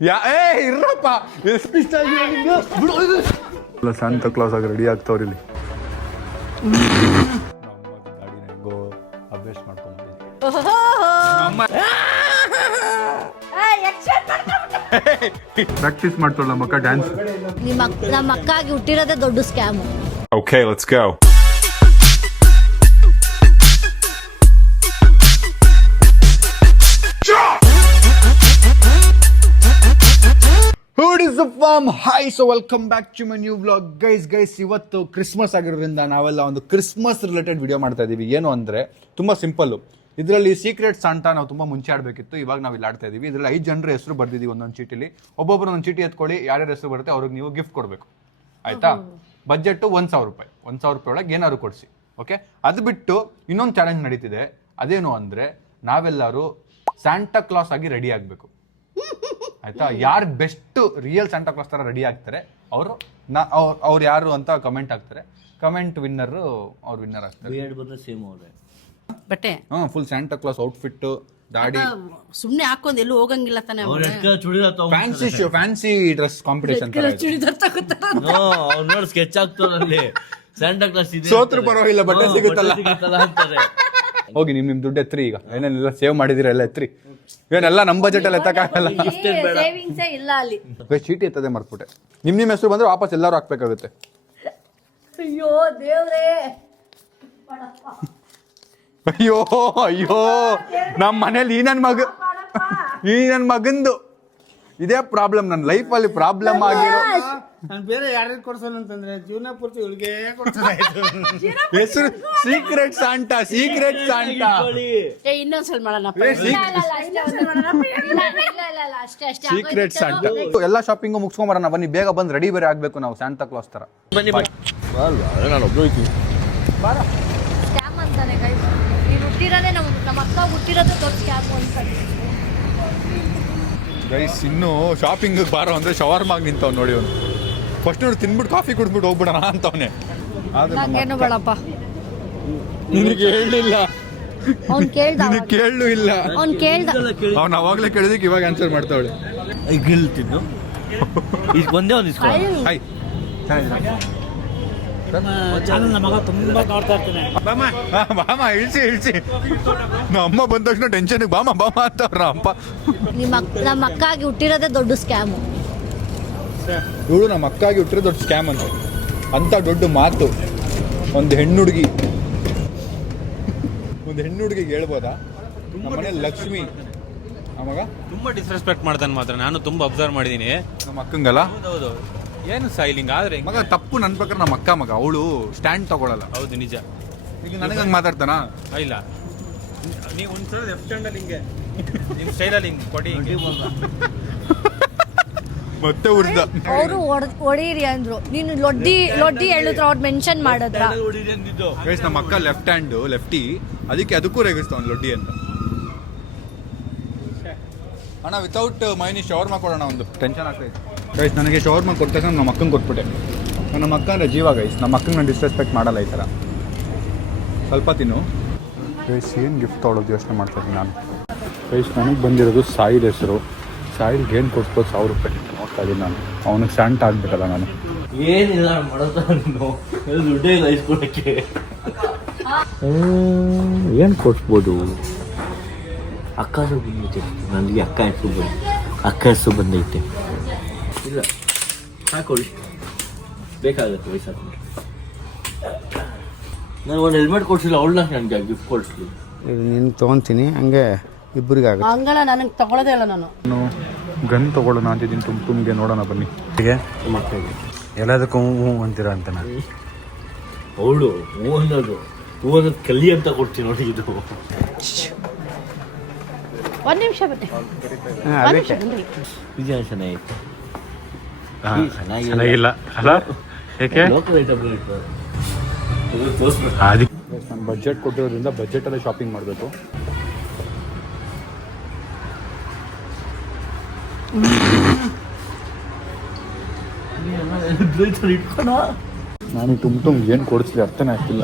ಇರಪ್ಪ ಎಷ್ಟು ಇಷ್ಟ ಸ್ಯಾಂಟಾ ಕ್ಲಾಸ್ ಆಗಿ ರೆಡಿ ಆಗ್ತಾವ್ರಿ ಇಲ್ಲಿ. ಗಾಡಿನ ಹೆಂಗೋ ಅಭ್ಯಾಸ ಮಾಡ್ಕೊಂಡ್ಬಿಟ್ಟಿದ್ವಿ. ಪ್ರಾಕ್ಟೀಸ್ ಮಾಡ್ತಾಳ ನಮ್ಮ ಅಕ್ಕ ಡ್ಯಾನ್ಸ್. ನಮ್ಮ ಅಕ್ಕಾಗಿ ಹುಟ್ಟಿರೋದೇ ದೊಡ್ಡ scam. Okay, let's go. What is up fam? Hi, so welcome back to my new vlog. Guys, ಇವತ್ತು ಕ್ರಿಸ್ಮಸ್ ಆಗಿರೋದ್ರಿಂದ ನಾವೆಲ್ಲ ಒಂದು ಕ್ರಿಸ್ಮಸ್ ರಿಲೇಟೆಡ್ ವಿಡಿಯೋ ಮಾಡ್ತಾ ಇದೀವಿ. ಏನು ಅಂದ್ರೆ ತುಂಬಾ ಸಿಂಪಲ್. ಇದರಲ್ಲಿ ಸೀಕ್ರೆಟ್ ಸಾಂಟಾ ನಾವು ತುಂಬಾ ಮುಂಚೆ ಆಡಬೇಕಿತ್ತು, ಇವಾಗ ನಾವು ಇಲ್ಲಿ ಆಡ್ತಾ ಇದೀವಿ. ಇದರಲ್ಲಿ 5 ಜನರ ಹೆಸರು ಬರ್ದಿದ್ದೀವಿ ಒಂದೊಂದು ಚೀಟಿಲಿ. ಒಬ್ಬೊಬ್ಬರು ಒಂದು ಚೀಟಿ ಎತ್ಕೊಳ್ಳಿ, ಯಾರ್ಯಾರ ಹೆಸರು ಬರುತ್ತೆ ಅವ್ರಿಗೆ ನೀವು ಗಿಫ್ಟ್ ಕೊಡಬೇಕು, ಆಯ್ತಾ? ಬಜೆಟ್ 1,000 ರೂಪಾಯಿ. 1,000 ರೂಪಾಯಿ ಒಳಗೆ ಏನಾದ್ರು ಕೊಡಿಸಿ, ಓಕೆ? ಅದು ಬಿಟ್ಟು ಇನ್ನೊಂದು ಚಾಲೆಂಜ್ ನಡೀತಿದೆ. ಅದೇನು ಅಂದ್ರೆ ನಾವೆಲ್ಲರೂ ಸ್ಯಾಂಟಾ ಕ್ಲಾಸ್ ಆಗಿ ರೆಡಿ ಆಗಬೇಕು, ಆಯ್ತಾ? ಯಾರು ಬೆಸ್ಟ್ ರಿಯಲ್ ಸ್ಯಾಂಟಾ ಕ್ಲಾಸ್ ತರ ರೆಡಿ ಆಗ್ತಾರೆ ಅವ್ರು ಯಾರು ಅಂತ ಕಮೆಂಟ್ ಹಾಕ್ತಾರೆ. ಕಮೆಂಟ್ ವಿನ್ನರ್ ಅವ್ರು ವಿನ್ನರ್ ಆಗ್ತಾರೆ. ಬಟ್ಟೆ ಫುಲ್ ಸ್ಯಾಂಟಾ ಕ್ಲಾಸ್ ಔಟ್ಫಿಟ್, ದಾಡಿ ಸುಮ್ನೆ ಹಾಕೊಂಡ್ ಎಲ್ಲೂ ಹೋಗಂಗಿಲ್ಲ ತಾನೆ. ಫ್ಯಾನ್ಸಿ ಡ್ರೆಸ್ ಕಾಂಪಿಟೇಷನ್ ಚೂಡಿದಾರ್ ತಗೋತಾರ ನೋಡಿ ಸ್ಕೆಚ್ ಆಗ್ತಾರಲ್ಲಿ. ಸ್ಯಾಂಟಾ ಕ್ಲಾಸ್ ಸೋತ್ರು ಪರವಾಗಿಲ್ಲ, ಬಟ್ಟೆ ಸಿಗುತ್ತಲ್ಲ ಹೋಗಿ ನಿಮ್ ದುಡ್ಡು ಎತ್ರಿ. ಈಗ ಏನೇನೆಲ್ಲ ಸೇವ್ ಮಾಡಿದಿರ ಎಲ್ಲ ಎತ್ರಿ. ಏನೆಲ್ಲ ನಮ್ ಬಜೆಟ್ ಅಲ್ಲಿ ಎತ್ತಕ್ಕಾಗಲ್ಲ. ಇಲ್ಲ ಅಲ್ಲಿ ಚೀಟಿ ಎತ್ತದೇ ಮರ್ತ್ಬಿಟ್ಟೆ. ನಿಮ್ ಹೆಸರು ಬಂದ್ರೆ ವಾಪಸ್ ಎಲ್ಲರೂ ಹಾಕ್ಬೇಕಾಗುತ್ತೆ. ಅಯ್ಯೋ ದೇವ್ರೇ, ಅಯ್ಯೋ ನಮ್ಮ ಮನೇಲಿ ಈ ನನ್ ಮಗಂದು ಇದೇ ಪ್ರಾಬ್ಲಮ್. ನನ್ನ ಲೈಫ್ ಅಲ್ಲಿ ಪ್ರಾಬ್ಲಮ್ ಆಗಿರೋ ನಾನು ಬೇರೆ ಯಾರ್ಯಾರು ಕೊಡ್ಸಲ್ಲ ಅಂತಂದ್ರೆ ಜೀವನ ಪೂರ್ತಿ ಇವಳಿಗೆ ಕೊಡ್ಸೋದು. ಹೆಸರು ಸೀಕ್ರೆಟ್ ಸಾಂಟಾ. ಇನ್ನೊಂದ್ಸಲ ಮಾಡೋಣ. Secret Santa. ಎಲ್ಲಾ ಶಾಪಿಂಗು ಮುಗಿಸ್ಕೊಂಬರೋಣ ಬನ್ನಿ. ಬೇಗ ಬಂದು ರೆಡಿ ಬೇರೆ ಆಗ್ಬೇಕು ನಾವು ಸ್ಯಾಂಟಾ ಕ್ಲಾಸ್ ತರ. ಬನ್ನಿ ನಾನು ಒಬ್ಬ ಹೋಯ್ತೀನಿ. ಸ್ಕ್ಯಾಮ್ ಅಂತಾನೆ ಗೈಸ್. ನೀವು ಹುಟ್ಟಿರೋದೇ ನಮ್ಮ ಅಕ್ಕ ಹುಟ್ಟಿರೋದೇ ದೊಡ್ಡ ಸ್ಕ್ಯಾಮ್ ಅನ್ಸತ್ತೆ ಗೈಸ್. ಇನ್ನು ಶಾಪಿಂಗ್ ಬಾರೋ ಅಂದ್ರೆ ಶವರ್ಮಾಗ್ ನಿಂತವ್ ನೋಡಿ. ಅವನು ಫಸ್ಟ್ ನೋಡಿ ತಿನ್ಬಿಟ್ಟು ಕಾಫಿ ಕುಡ್ಬಿಟ್ಟು ಹೋಗ್ಬಿಡೋಣ ಅಂತವನೇ. ನಂಗೇನು ಬೇಡಪ್ಪ. ನಿನಗೆ ಹೇಳಲಿಲ್ಲ, ಅವ್ನು ಕೇಳ್ದ, ಕೇಳಲು ಇಲ್ಲ. ಅವ್ನು ಕೇಳ್ದ, ಅವ್ನು ಅವಾಗಲೇ ಕೇಳಿದಕ್ಕೆ ಇವಾಗ ಆನ್ಸರ್ ಮಾಡ್ತಾವಳೆ. ಗೆಲ್ತಿದ್ದು ಈಗ ಒಂದೇ ಒಂದು ಹಾಯ್ ಮಗ ತುಂಬಾ ನೋಡ್ತಾ ಇರ್ತಾನೆ. ಬಾಮ ಇಳಿಸಿ. ನಮ್ಮ ಅಮ್ಮ ಬಂದ ತಕ್ಷಣ ಟೆನ್ಷನ್ ಬಾಮ ಅಂತವ್ರ ಅಪ್ಪ. ನಮ್ಮ ಅಕ್ಕಾಗಿ ಹುಟ್ಟಿರೋದೇ ದೊಡ್ಡ ಸ್ಕ್ಯಾಮ್. ಇವಳು ನಮ್ಮ ಅಕ್ಕಾಗಿ ಹುಟ್ಟಿರೋ ದೊಡ್ಡ ಸ್ಕ್ಯಾಮ್ ಅಂತ ದೊಡ್ಡ ಮಾತು ಒಂದು ಹೆಣ್ಣುಡುಗಿಗೆ ಹೇಳ್ಬೋದಾ? ನಮ್ಮ ಮನೇಲಿ ಲಕ್ಷ್ಮಿ ಮಗ ತುಂಬಾ ಡಿಸ್ರೆಸ್ಪೆಕ್ಟ್ ಮಾಡ್ತಾನೆ ಮಾತ್ರ. ನಾನು ತುಂಬಾ ಅಬ್ಸರ್ವ್ ಮಾಡಿದೀನಿ ನಮ್ಮ ಅಕ್ಕಂಗಲ್ಲ. ಹೌದು, ಏನು ಸೈಲಿಂಗ್ ಆದ್ರೆ ಮಗ ತಪ್ಪು ನನ್ನ ಪ್ರಕಾರ. ನಮ್ಮ ಅಕ್ಕ ಮಗ ಅವಳು ಸ್ಟ್ಯಾಂಡ್ ತಗೊಳಲ್ಲ. ಹೌದು ನಿಜ. ಈಗ ನನಗೆ ಹಂಗೆ ಮಾತಾಡ್ತಾನ ಇಲ್ಲ, ನೀವು ಒಂದ್ಸಲ ಲೆಫ್ಟ್ ಸ್ಟ್ಯಾಂಡಲ್ಲಿ ಹಿಂಗೆ ನಿಮ್ಮ ಸ್ಟೈಲಲ್ಲಿ ಹಿಂಗೆ ಕೊಡಿ ಮತ್ತೆ ಉರ್ದ. ಅವರು ಹೊಡೀರಿ ಅಂದ್ರು, ನೀನು ಲೊಡ್ಡಿ ಹೇಳಿದ್ರು, ಅವ್ರು ಮೆನ್ಷನ್ ಮಾಡಿದ್ರ. ನಮ್ಮ ಅಕ್ಕ ಲೆಫ್ಟ್ ಹ್ಯಾಂಡ್ ಲೆಫ್ಟಿ, ಅದಕ್ಕೂ ರೇಗಿಸ್ತಾವ ಲೊಡ್ಡಿ ಅಂತ. ಅಣ್ಣ ವಿತೌಟ್ ಮೈನಿ ಶವರ್ಮಾ ಕೊಡೋಣ, ಒಂದು ಟೆನ್ಷನ್ ಆಗ್ತೈತೆ ಗೈಸ್. ನನಗೆ ಶವರ್ಮಾ ಕೊಟ್ಟ ತಕ್ಷಣ ನಮ್ಮ ಅಕ್ಕಂಗೆ ಕೊಟ್ಬಿಟ್ಟೆ. ನಮ್ಮ ಅಕ್ಕ ಅಂದರೆ ಜೀವ ಗೈಸ್. ನಮ್ಮ ಅಕ್ಕಂಗೆ ನಾನು ಡಿಸ್ರೆಸ್ಪೆಕ್ಟ್ ಮಾಡಲ್ಲ ಈ ಥರ. ಸ್ವಲ್ಪ ತಿನ್ನು ಗೈಸ್. ಏನು ಗಿಫ್ಟ್ ತೊಗೊಳೋದು ಯೋಚನೆ ಮಾಡ್ತಾಯಿದ್ದೀನಿ ನಾನು ಗೈಸ್. ನನಗೆ ಬಂದಿರೋದು ಸಾಯಿಲ್ ಹೆಸರು. ಸಾಯಿಲ್ಗೆ ಏನು ಕೊಡ್ಸ್ಬೋದು? 1,000 ರೂಪಾಯಿ ನೋಡ್ತಾ ಇದ್ದೀನಿ ನಾನು. ಅವನಿಗೆ ಸ್ಯಾಂಟ್ ಆಗ್ಬೇಕಲ್ಲ ನಾನು. ಏನಿಲ್ಲ ಮಾಡೋದು, ದುಡ್ಡೇ ಇಲ್ಲ ಇಸ್ಕೊಳಕ್ಕೆ. ಏನು ಕೊಡ್ಸ್ಬೋದು? ಅಕ್ಕ ಹೆಸರು ಬಂದೈತೆ ನನಗೆ. ಅಕ್ಕ ಹೆಸರು ಬಂದೈತೆ. ಇಲ್ಲ ಹಾಕೊಳ್ಳಿ, ಬೇಕಾಗುತ್ತೆ ವಯಸ್ಸಾಕ. ನಾನು ಒಂದು ಹೆಲ್ಮೆಟ್ ಕೊಡ್ಸಿಲ್ಲ, ಅವಳನ್ನ ನನಗೆ ಗಿಫ್ಟ್ ಕೊಡಿಸ್ಲಿ. ನೀನು ತೊಗೊತೀನಿ, ಹಂಗೆ ಇಬ್ಬರಿಗೆ ಆಗುತ್ತೆ. ಹಂಗಲ್ಲ, ನನಗೆ ತಗೊಳ್ಳೋದೇ ಇಲ್ಲ. ನಾನು ಗನ್ ತೊಗೊಳ್ಳೋಣ ಅಂತಿದ್ದೀನಿ. ತುಂಬಿಗೆ ನೋಡೋಣ ಬನ್ನಿ. ಮಕ್ಕಳಿಗೆ ಎಲ್ಲದಕ್ಕೂ ಹ್ಞೂ ಅಂತೀರ ಅಂತ ನಾನು. ಅವಳು ಹೂ ಅನ್ನೋದು ಕಲಿ ಅಂತ ಕೊಡ್ತೀನಿ ನೋಡಿ. ಇದು ಒಂದ್ ನಿಮಿಷ ಬನ್ನಿ. ಇದು ಚೆನ್ನಾಗಿತ್ತು. ಚೆನ್ನಾಗಿಲ್ಲ ಅಲ್ಲ? ಏಕೆ? ನಾನು ಬಜೆಟ್ ಕೊಟ್ಟಿರೋದ್ರಿಂದ ಬಜೆಟಲ್ಲೇ ಶಾಪಿಂಗ್ ಮಾಡಬೇಕು. ನಾನು ತುಂಬ ಏನು ಕೊಡಿಸ್ಲಿ ಅರ್ಥನೇ ಆಗ್ತಿಲ್ಲ.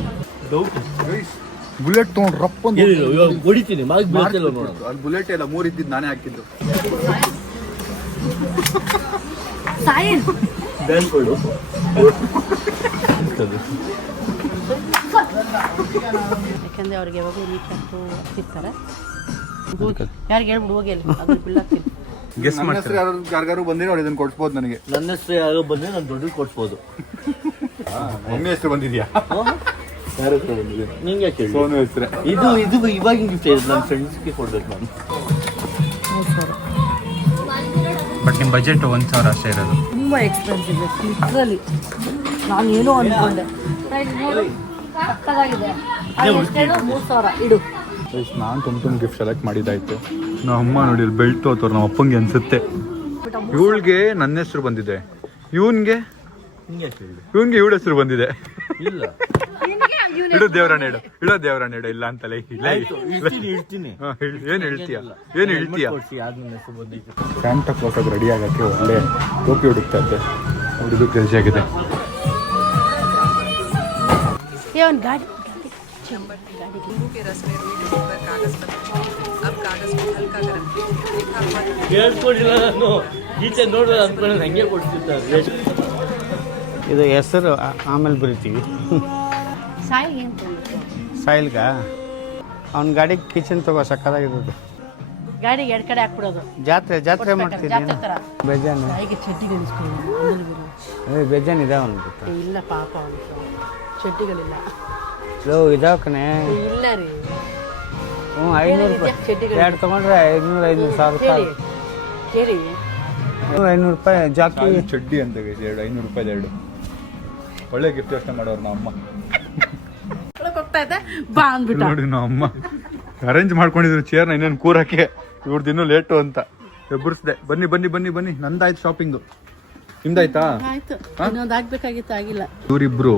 ಬುಲೆಟ್ ತೊಗೊಂಡು ರಪ್ಪ ಹೊಡಿತೀನಿ. ಅಲ್ಲಿ ಬುಲೆಟ್ ಎಲ್ಲ 3 ಇದ್ದಿದ್ದು ನಾನೇ ಹಾಕಿದ್ದು. ಸಾಯಿಲ್ ಡ್ಯಾನ್ಸ್ ಕೊಡು ಯಾಕಂದ್ರೆ ಅವ್ರಿಗೆ ಯಾವಾಗಲೂ ನೀಟ್ ಹಾಕ್ತು ಹತ್ತಿರ್ತಾರೆ ಯಾರಿಗೆ ಹೇಳ್ಬಿಡು ಹೋಗಿ ಅಲ್ಲಿ ಅದ್ರ ಬಿಲ್ ಹಾಕ್ತೀನಿ. ಗೆಸ್ ಮಾಡ್ತಾರೆ ಯಾರಿಗಾರು ಬಂದಿರೋ ಅವ್ರು ಇದನ್ನ ಕೊಡ್ಸ್ಬೋದು ನನಗೆ. ನನ್ನ ಹೆಸರು ಯಾರೋ ಬಂದರೆ ನಾನು ದುಡ್ಡು ಕೊಡ್ಸ್ಬೋದು. ಮಮ್ಮಿ ಹೆಸರು ಬಂದಿದ್ಯಾ? ಯಾರ ಹೆಸರು ಬಂದಿದೆ ನಿಂಗೆ ಯಾಕೆ ಹೇಳಿ? ಸೋನು ಹೆಸರೇ. ಇದು ಇವಾಗಿನ ಗಿಫ್ಟ್ ನನ್ನ ಫ್ರೆಂಡ್ಸ್ಗೆ ಕೊಡ್ಬೇಕು ನಾನು. ಬಟ್ ನಿಮ್ಮ ಬಜೆಟ್ 1,000 ಅಷ್ಟೇ ಇರೋದು. ತುಂಬ ಎಕ್ಸ್ಪೆನ್ಸಿವ್ ಲಿಟ್ರಲಿ. ನಾನು ಏನೋ ಅಂದ್ಕೊಂಡೆ. ಸಕ್ಕತ್ತಾಗಿದೆ. ಅದು ಎಷ್ಟೇನೋ 3,000 ಇಡು. ನಾನು ತುಂಬ ಗಿಫ್ಟ್ ಸೆಲೆಕ್ಟ್ ಮಾಡಿದ್ದಾಯ್ತು. ನಮ್ಮ ಅಮ್ಮ ನೋಡಿ ಇಲ್ಲಿ ಬೆಲ್ಟ್ ತೋತವ್ರು, ನಮ್ಮ ಅಪ್ಪಂಗೆ ಅನ್ಸುತ್ತೆ. ಇವಳಿಗೆ ನನ್ನ ಹೆಸರು ಬಂದಿದೆ, ಇವನ್ಗೆ ನಿಂಗೆ ಯಾಕೆ ಹೇಳಿ? ಇವಳ ಹೆಸರು ಬಂದಿದೆ. ಇಲ್ಲ ಇಡೋ ದೇವರನ್ನ ಇಡು ಇಲ್ಲ ಅಂತಲೇ ಇಲ್ಲ. ಇಡ್ತೀನಿ. ಏನ್ ಹೇಳ್ತೀಯ? ಕೊಡ್ಸಿ ಯಾರು ನನ್ನ ಹೆಸರು ಬಂದಿದ್ದು. ಸ್ಯಾಂಟಾ ಕ್ಲಾಸ್ ಆಗಿ ರೆಡಿ ಆಗಕ್ಕೆ ಒಳ್ಳೆ ಟೋಪಿ ಹುಡುಕ್ತಾ ಇದ್ದೆ, ಹುಡುಗ ಕ್ರೇಜಿ ಆಗಿದೆ. ಒಂದು ಗಾಡಿ ಕೇಳ್ಕೊಂಡಿಲ್ಲ ನಾನು. ಈಚೆ ನೋಡಿದ್ರೆ ಅಂದ್ಕೊಂಡು ಹಂಗೆ ಕೊಡ್ತಿರ್ತಾರೆ. ಇದು ಹೆಸರು ಆಮೇಲೆ ಬರಿತೀವಿ. ಸಾಯಿಗೆ ಏನು ಸಾಯಿಲ್ಗ ಅವ್ನ ಗಾಡಿ ಕಿಚನ್ ತಗೋ, ಸಕ್ಕದಾಗಿರೋದು. ಗಾಡಿಗೆ ಎರಡು ಕಡೆ ಹಾಕ್ಬಿಡೋದು. ಜಾತ್ರೆ ಮಾಡ್ತೀನಿ. ಜಾತ್ರೆ ಥರ ಬೇಜಾನು ಸಾಯಿಗೆ ಚಡ್ಡಿಗಳು ಬೇಜಾನ್ ಇದಾವ ಅವ್ನು. ಇಲ್ಲ ಪಾಪ ಅವನು ಚಡ್ಡಿಗಳಿಲ್ಲ. ಲೋ ಇದಾವ ಕಣೆ. ಇಲ್ಲ ರೀ. ಹ್ಞೂ 500 ರೂಪಾಯಿ ಚಡ್ಡಿಗಳು. 2 ತೊಗೊಂಡ್ರೆ 500 ಸಾವಿರ ರೂಪಾಯಿ. ಕೇಳಿ 500 ರೂಪಾಯಿ ಜಾಕಿ. ಚಡ್ಡಿ ಅಂತ 500 ರೂಪಾಯಿ 2 ಒಳ್ಳೆ ಗಿಫ್ಟ್ ಯೋಚನೆ ಮಾಡೋರು ನಮ್ಮ ಅಮ್ಮ. ಹೋಗ್ತಾ ಇದ್ದೆ ಬಾ ಅಂದ್ಬಿಟ್ಟು ನೋಡಿ ನಮ್ಮ ಅಮ್ಮ ಅರೇಂಜ್ ಮಾಡ್ಕೊಂಡಿದ್ರು ಚೇರ್ನ ಇನ್ನೇನು ಕೂರಕ್ಕೆ. ಇವ್ರದ್ದು ಇನ್ನೂ ಲೇಟು ಅಂತ ಎಬ್ಬರಿಸ್ದೆ. ಬನ್ನಿ ನಂದಾಯ್ತು ಶಾಪಿಂಗು, ನಿಮ್ದಾಯ್ತಾ? ಆಯ್ತು. ಇನ್ನೊಂದು ಆಗ್ಬೇಕಾಗಿತ್ತು, ಆಗಿಲ್ಲ. ಇವರಿಬ್ರು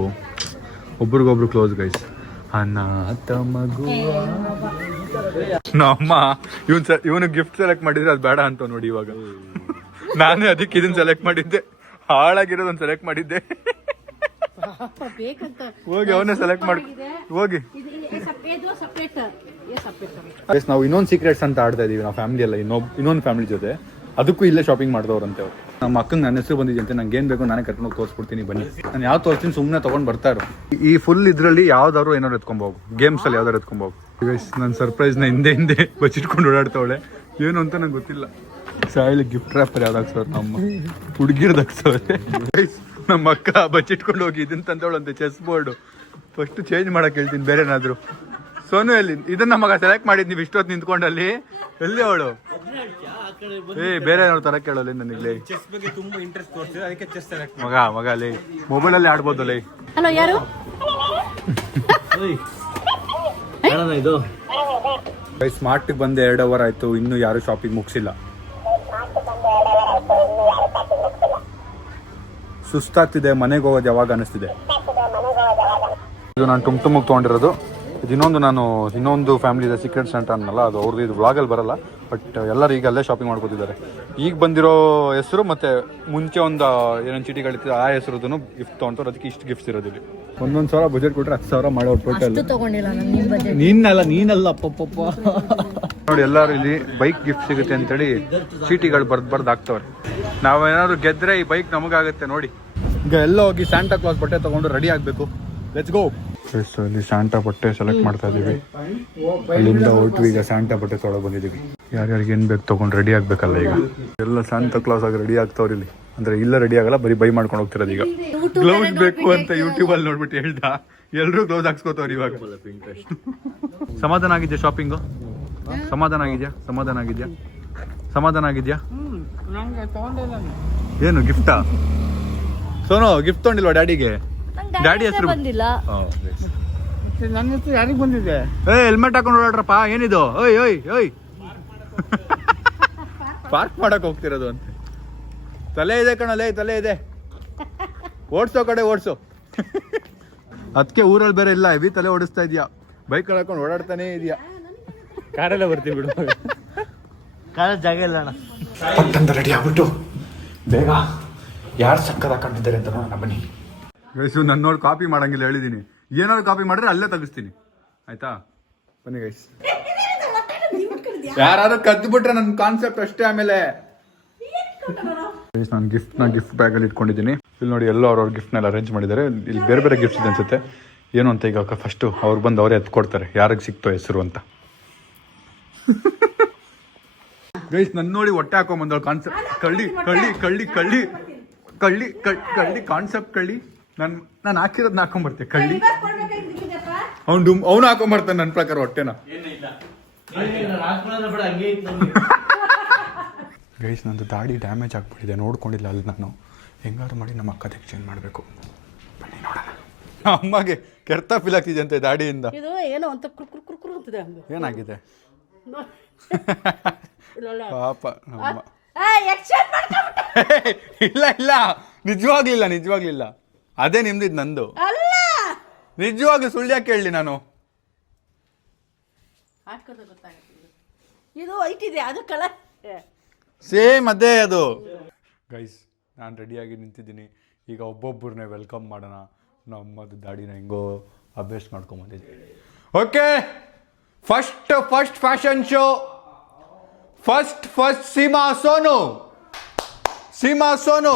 ಒಬ್ರಿಗೊಬ್ರು ಕ್ಲೋಸ್ ಗೈಸ್. ಅನಾಥ ಮಗು. ನಮ್ಮ ಇವನು ಗಿಫ್ಟ್ ಸೆಲೆಕ್ಟ್ ಮಾಡಿದ್ರೆ ಅದು ಬೇಡ ಅಂತ ನೋಡಿ. ಇವಾಗ ನಾನೇ ಅದಕ್ಕೆ ಇದನ್ನ ಸೆಲೆಕ್ಟ್ ಮಾಡಿದ್ದೆ, ಹಾಳಾಗಿರೋದನ್ನ ಸೆಲೆಕ್ಟ್ ಮಾಡಿದ್ದೆ. ಬೇಕಂತ ಹೋಗಿ ಅವನೇ ಸೆಲೆಕ್ಟ್ ಮಾಡಿ ಹೋಗಿ. ಸಪ್ರೇಟ್. ನಾವು ಇನ್ನೊಂದು ಸೀಕ್ರೆಟ್ಸ್ ಅಂತ ಆಡ್ತಾ ಇದೀವಿ ನಾವು ಫ್ಯಾಮಿಲಿ ಎಲ್ಲ, ಇನ್ನೊಂದು ಫ್ಯಾಮಿಲಿ ಜೊತೆ. ಅದಕ್ಕೂ ಇಲ್ಲೇ ಶಾಪಿಂಗ್ ಮಾಡಿದವ್ರಂತೆ ಅವ್ರು. ನಮ್ಮ ಅಕ್ಕಂಗೆ ನನ್ನ ಹೆಸರು ಬಂದಿದೆ ಅಂತ, ನಂಗೆ ಏನು ಬೇಕು ನಾನೇ ಕರ್ಕೊಂಡು ತೋರಿಸ್ಬಿಡ್ತೀನಿ, ಬನ್ನಿ. ನಾನು ಯಾವ ತೋರಿಸ್ತೀನಿ ಸುಮ್ಮನೆ ತೊಗೊಂಡು ಬರ್ತಾರೋ. ಈ ಫುಲ್ ಇದರಲ್ಲಿ ಯಾವ್ದಾದ್ರು ಏನಾದ್ರು ಎತ್ಕೊಂಬೋಗು, ಗೇಮ್ಸಲ್ಲಿ ಯಾವ್ದಾರು ಎತ್ಕೊಂಬೋಗು. ನನ್ನ ಸರ್ಪ್ರೈಸ್ನ ಹಿಂದೆ ಬಚ್ಚಿಟ್ಕೊಂಡು ಓಡಾಡ್ತಾವಳೆ, ಏನು ಅಂತ ನಂಗೆ ಗೊತ್ತಿಲ್ಲ. ಸಾಯಿಲಿ ಗಿಫ್ಟ್ ರ್ಯಾಪರ್ ಯಾವ್ದು ಹಾಕ್ಸೋರು ನಮ್ಮ ಹುಡುಗಿರ್ದು ಹಾಕ್ಸೋರೆ. ನಮ್ಮ ಅಕ್ಕ ಬಚ್ಚಿಟ್ಕೊಂಡು ಹೋಗಿ ಇದನ್ನ ತಂದವಳಂತೆ, ಚೆಸ್ ಬೋರ್ಡು. ಫಸ್ಟ್ ಚೇಂಜ್ ಮಾಡಕ್ಕೆ ಹೇಳ್ತೀನಿ ಬೇರೆ ಏನಾದ್ರು. ಸೋನು ಎಲ್ಲಿ ಇದನ್ನ ಮಗ ಸೆಲೆಕ್ಟ್ ಮಾಡಿದ್ ನೀವು ಇಷ್ಟೊತ್ತು ನಿಂತ್ಕೊಂಡಲ್ಲಿ, ಎಲ್ಲಿ ಅವಳು? ಬೇರೆ ಏನಾದ್ರು ತರ ಕೇಳಲ್ಲ ನನಗೆ. ಚೆಸ್ ಬಗ್ಗೆ ತುಂಬಾ ಇಂಟ್ರೆಸ್ಟ್ ತೋರಿಸಿದೆ, ಅದಕ್ಕೆ ಚೆಸ್ ಸೆಲೆಕ್ಟ್ ಮಗ ಅಲ್ಲಿ ಮೊಬೈಲಲ್ಲಿ ಆಡ್ಬೋದಲ್ಲ. ಹಲೋ, ಯಾರು? ಇದು ಸ್ಮಾರ್ಟಿಗೆ ಬಂದು 2 ಅವರ್ ಆಯ್ತು, ಇನ್ನೂ ಯಾರು ಶಾಪಿಂಗ್ ಮುಗಿಸಿಲ್ಲ. ಸುಸ್ತಾಗ್ತಿದೆ, ಮನೆಗೆ ಹೋಗೋದು ಯಾವಾಗ ಅನಿಸ್ತಿದೆ. ಇದು ನಾನು ಟುಮ್ಗೆ ತೊಗೊಂಡಿರೋದು. ಇದು ಇನ್ನೊಂದು ಫ್ಯಾಮಿಲಿ ಇದೆ, ಸೀಕ್ರೆಟ್ಸ್ ಅಂತ ಅನ್ನಲ್ಲ, ಅದು ಅವ್ರದ್ದು. ಇದು ವ್ಲಾಗಲ್ಲಿ ಬರಲ್ಲ, ಬಟ್ ಎಲ್ಲರೂ ಈಗ ಅಲ್ಲೇ ಶಾಪಿಂಗ್ ಮಾಡ್ಕೊತಿದ್ದಾರೆ. ಈಗ ಬಂದಿರೋ ಹೆಸರು ಮತ್ತೆ ಮುಂಚೆ ಒಂದು ಏನೇನು ಚೀಟಿಗಳಿತ್ತು ಆ ಹೆಸರುದೂ ಗಿಫ್ಟ್ ತೊಗೊಂಡ್ರು. ಅದಕ್ಕೆ ಇಷ್ಟು ಗಿಫ್ಟ್ಸ್ ಇರೋದಿಲ್ಲ. 1,000 ಬಜೆಟ್ ಕೊಟ್ಟರೆ 10,000 ಮಾಡೋರು ಟೋಟಲ್. ನೀನಲ್ಲ ಅಪ್ಪಪ್ಪ ನೋಡಿ. ಎಲ್ಲರೂ ಇಲ್ಲಿ ಬೈಕ್ ಗಿಫ್ಟ್ ಸಿಗುತ್ತೆ ಅಂತೇಳಿ ಚೀಟಿಗಳು ಬರ್ದು ಹಾಕ್ತವ್ರೆ. ನಾವೇನಾದ್ರು ಗೆದ್ರೆ ಈ ಬೈಕ್ ನಮಗಾಗುತ್ತೆ ನೋಡಿ. ಈಗ ಎಲ್ಲ ಹೋಗಿ ಸ್ಯಾಂಟಾ ಕ್ಲಾಸ್ ಬಟ್ಟೆ ತಗೊಂಡು ರೆಡಿ ಆಗಬೇಕು. Let's go. ಇಲ್ಲಿ ಸ್ಯಾಂಟಾ ಬಟ್ಟೆ ಸೆಲೆಕ್ಟ್ ಮಾಡ್ತಾ ಇದೀವಿ. ಅಲ್ಲಿಂದ ಹೊರಟು ಈಗ ಸ್ಯಾಂಟಾ ಬಟ್ಟೆ ತೊಗೊಳಕ್ ಬಂದಿದ್ದೀವಿ. ಯಾರ್ಯಾರಿಗೆ ಏನು ಬೇಕು ತೊಗೊಂಡು ರೆಡಿ ಆಗಬೇಕಲ್ಲ. ಈಗ ಎಲ್ಲ ಸ್ಯಾಂಟಾ ಕ್ಲಾಸ್ ಆಗಿ ರೆಡಿ ಆಗ್ತಾವ್ರಿ ಇಲ್ಲಿ. ಅಂದ್ರೆ ಇಲ್ಲ ರೆಡಿ ಆಗಲ್ಲ, ಬರೀ ಬೈ ಮಾಡ್ಕೊಂಡು ಹೋಗ್ತಿರೋದು. ಈಗ ಗ್ಲೌಸ್ ಬೇಕು ಅಂತ ಯೂಟ್ಯೂಬಲ್ಲಿ ನೋಡ್ಬಿಟ್ಟು ಹೇಳ್ದ, ಎಲ್ಲರೂ ಗ್ಲೌಸ್ ಹಾಕ್ಸ್ಕೋತವ್ರು ಇವಾಗ. ಸಮಾಧಾನ ಆಗಿದ್ಯಾ ಶಾಪಿಂಗು? ಸಮಾಧಾನ ಆಗಿದ್ಯಾ? ಏನು ಗಿಫ್ಟಾ? ಸೋನು ಗಿಫ್ಟ್ ತೊಗೊಂಡಿಲ್ವಾ ಡ್ಯಾಡಿಗೆ? ಡ್ಯಾಡಿ ಹೆಸರು ಬಂದಿಲ್ಲ. ನನ್ನ ಹೆಸರು ಯಾರಿಗೆ ಬಂದಿದೆ? ಹೆಲ್ಮೆಟ್ ಹಾಕೊಂಡು ಓಡಾಡ್ರಪ್ಪ. ಏನಿದು? ಓಯ್ ಪಾರ್ಕ್ ಮಾಡಕ್ ಹೋಗ್ತಿರೋದು ಅಂತ. ತಲೆ ಇದೆ ಕಣಲೇ, ತಲೆ ಇದೆ. ಓಡ್ಸೋ ಕಡೆ ಓಡ್ಸೋ. ಅದಕ್ಕೆ ಊರಲ್ಲಿ ಬೇರೆ ಇಲ್ಲ, ಹೆವಿ ತಲೆ ಓಡಿಸ್ತಾ ಇದೀಯಾ. ಬೈಕ್ ಹಾಕೊಂಡು ಓಡಾಡ್ತಾನೆ ಇದೆಯಾ. ಕಾರಲ್ಲೇ ಬರ್ತೀವಿ ಬಿಡು. ಕಾಲ ಜಾಗ ಇಲ್ಲ ಅಣ್ಣ. ಪಟ್ಟಂತ ರೆಡಿ ಆಗ್ಬಿಟ್ಟು ಬೇಗ ಯಾರು ಸಕ್ಕದ ಹಾಕೊಂಡಿದ್ದಾರೆ ಅಂತ ನೋಡೋಣ ಬನ್ನಿ. ಗೈಸು ನನ್ನ ನೋಡಿ ಕಾಪಿ ಮಾಡಂಗಿಲ್ಲ ಹೇಳಿದ್ದೀನಿ. ಏನಾದ್ರು ಕಾಪಿ ಮಾಡಿದ್ರೆ ಅಲ್ಲೇ ತೆಗಿಸ್ತೀನಿ, ಆಯ್ತಾ? ಬನ್ನಿ ಗೈಸ್. ಯಾರಾದ್ರೂ ಕದ್ದು ಬಿಟ್ರೆ ನನ್ನ ಕಾನ್ಸೆಪ್ಟ್ ಅಷ್ಟೇ. ಆಮೇಲೆ ನಾನು ಗಿಫ್ಟ್ ಬ್ಯಾಗಲ್ಲಿ ಇಟ್ಕೊಂಡಿದ್ದೀನಿ. ಇಲ್ಲಿ ನೋಡಿ ಎಲ್ಲೋ ಅವ್ರವ್ರ ಗಿಫ್ಟ್ನೆಲ್ಲ ಅರೇಂಜ್ ಮಾಡಿದ್ದಾರೆ. ಇಲ್ಲಿ ಬೇರೆ ಬೇರೆ ಗಿಫ್ಟ್ಸ್ ಇದೆ ಅನ್ಸುತ್ತೆ. ಏನು ಅಂತ ಈಗ ಫಸ್ಟು ಅವ್ರು ಬಂದು ಅವರೇ ಎತ್ಕೊಡ್ತಾರೆ ಯಾರಿಗೆ ಸಿಕ್ತೋ ಹೆಸರು ಅಂತ. ಗೈಸ್ ನನ್ನ ನೋಡಿ ಹೊಟ್ಟೆ ಹಾಕೊಂಬಂದಳು ಕಾನ್ಸೆಪ್ಟ್ ಕಳ್ಳಿ ಕಾನ್ಸೆಪ್ಟ್ ಕಳ್ಳಿ. ನಾನು ಹಾಕಿರೋದನ್ನ ಹಾಕೊಂಬರ್ತೆ ಕಳ್ಳಿ. ಅವ್ನು ಹಾಕೊಂಬರ್ತಾನೆ ನನ್ನ ಪ್ರಕಾರ ಹೊಟ್ಟೆನ. ಗೈಸ್ ನಂದು ದಾಡಿ ಡ್ಯಾಮೇಜ್ ಆಗ್ಬಿಟ್ಟಿದೆ, ನೋಡ್ಕೊಂಡಿಲ್ಲ ಅಲ್ಲಿ. ನಾನು ಹೆಂಗಾದ್ರು ಮಾಡಿ ನಮ್ಮ ಅಕ್ಕದ ಎಕ್ಸ್ಚೇಂಜ್ ಮಾಡಬೇಕು. ಬನ್ನಿ ನೋಡೋಣ. ಅಮ್ಮಗೆ ಕೆರ್ತ ಫೀಲ್ ಆಗ್ತಿದೆ ಅಂತೆ ದಾಡಿಯಿಂದ. ಇದು ಏನೋ ಅಂತ ಕುರ್ಕುರು ಅಂತಿದೆ. ಏನಾಗಿದೆ ಪಾಪ ನಮ್ಮ. ಇಲ್ಲ ನಿಜವಾಗ್ಲಿಲ್ಲ ಅದೇ ನಿಮ್ದಿದ್ ನಂದು. ನಿಜವಾಗ್ಲೂ ಸುಳ್ಳು ಯಾಕೆ ಹೇಳಿ ನಾನು. ಇದು ವೈಟ್ ಇದೆ, ಅದು ಕಲರ್ ಸೇಮ್ ಅದೇ ಅದು. ಗೈಸ್ ನಾನು ರೆಡಿಯಾಗಿ ನಿಂತಿದ್ದೀನಿ. ಈಗ ಒಬ್ಬೊಬ್ಬರನ್ನೇ ವೆಲ್ಕಮ್ ಮಾಡೋಣ. ನಮ್ಮದು ದಾಡಿನ ಹೆಂಗೋ ಅಭ್ಯಾಸ ಮಾಡ್ಕೊಂಬಂದಿದ್ದೀನಿ. Okay, first fashion show. First Seema Sonu.